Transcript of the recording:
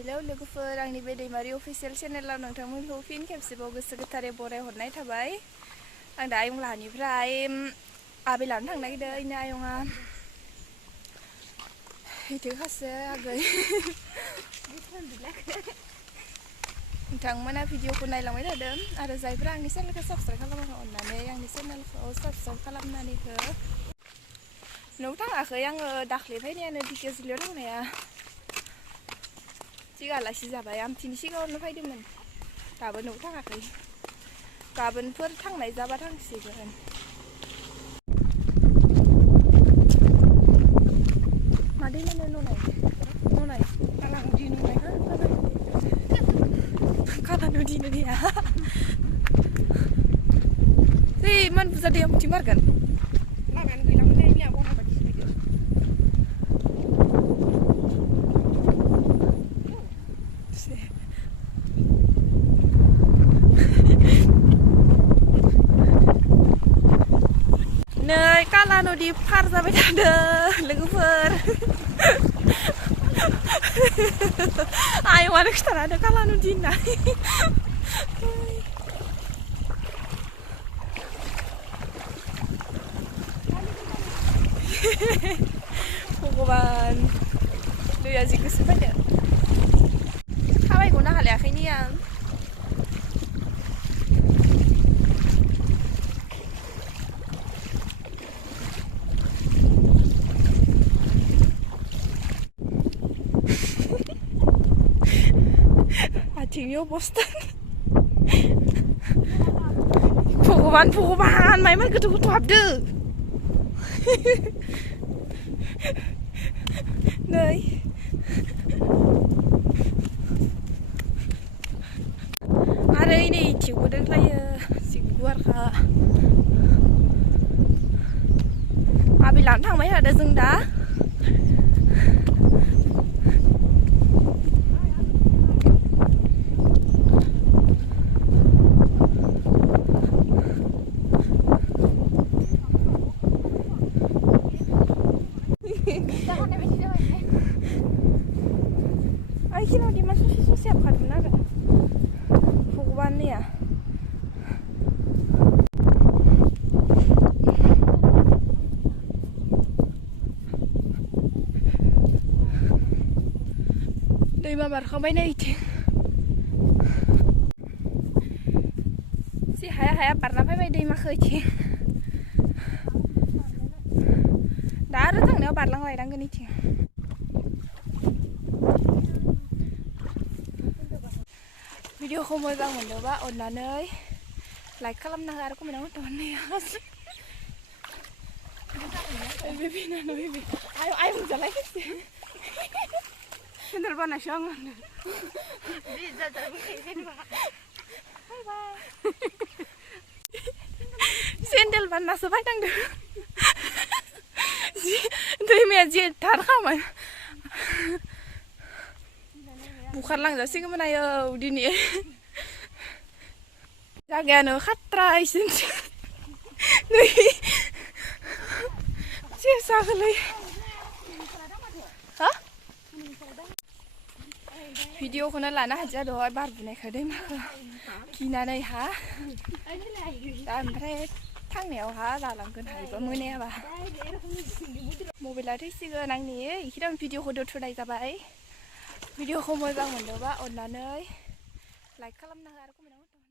Hello लोगोफोर आंनि बे दैमारि अफिसियेल चेनेलाव नोंथांमोनखौ फिन खेबसेबाव गोसो गोथारै बरायहरनाय थाबाय। आं दा आयं लाहानिफ्राय आबे लानो थांनो नागिरदों। इनो आयंआ इथोखासो आगै नोंथांमोना भिडिअखौ नायलांबाय थादों आरो जायफ्रा आंनि चेनेलखौ साबस्क्राइब खालामाखै अननानै आंनि चेनेलखौ साबस्क्राइब खालामनानै हो। न'आव थाङाखै आङो दाख्लै फैनायानो ढेकियाजुलियाव थांनाया सिगां आलासि जाबाय आमथिनि सिगाङावनो फैदोंमोन। दाबो न'आव थाङाखै। गाबोनफोर थांनाय जाबा थांसिगोन। मादैनो न'नाय कालानुदि न'नाय कालानुदि न'निया जै इमान बुरजा दैया मथिं बारगोन लामायानो गैलामोन नै आबौना बायदि नै काला नदि पार जाबाय थादों लोगोफोर आयंआनो खिथाना होदों काला नदि होननानै भगबान दैया जि गोसो फैदो थाबायग'नो हालायाखैनि आं आथिंनि अबस्था भगबान भगबान मायबा गोथौ गोथौ हाबदो नै आरो नै इथिंबो दोंलायो जि गुवारखा आबै लानो थांबाय थादों जों दा आइखिनाव दिमा ससे ससे हाबखादोंमोन आरो भगबान नैया दैमा बारखांबाय नै इथिं जि हाया हाया बारना फैबाय दैमाखौ इथिं दा आरो थांनायाव बारलांलायनांगोन इथिं भिडिअखौ मोजां मोनदोंबा अननानै लाइक खालामना हो आरो कमेन्टआव खोन्थाहरनो बेबिनानो बेबि आय बुंजालाय सेन्देल बानायसो आङो सेन्देल बानासो बायनांदों दैमाया जि थारखामोन बुखारलांजासिगौमोन आयौ दिनै जागायानो खाट्रा इसोरसो नै सेसाखौलाय हा भिडिअखौनो लानो हादिया दहाय बार बुनायखौ दैमाखौ गिनानै हा दा ओमफ्राय थांनायाव हा जालांगोन हायोबा मोनायाबा मबाइला थैसिगोन आंनि इखिनियावनो भिडिअखौ दोनथ'नाय जाबाय भिडिअखौ मोजां मोनदोंबा अननानै लाइक खालामना हो आरो कमेन्टआव